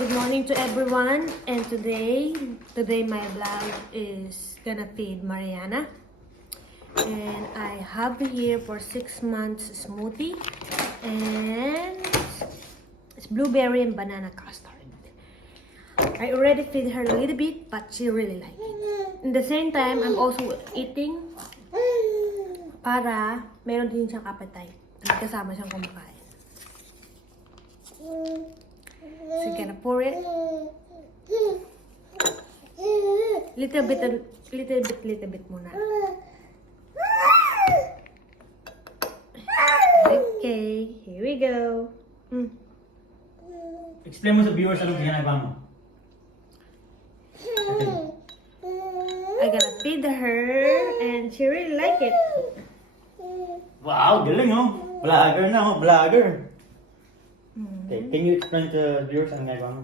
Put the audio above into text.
Good morning to everyone, and today my vlog is gonna feed Mariana, and I have here for 6 months smoothie, and it's blueberry and banana custard. I already feed her a little bit, but she really likes it. In the same time, I'm also eating para meron din siyang appetite. Kasama siyang kumakain. So you're gonna pour it. Little bit muna. Okay, here we go. Explain mo sa viewers anong ginagawa mo. I gotta feed her, and she really like it. Wow, galing oh. Vlogger na oh, vlogger. Okay, can you explain to viewers anong ginagawa mo?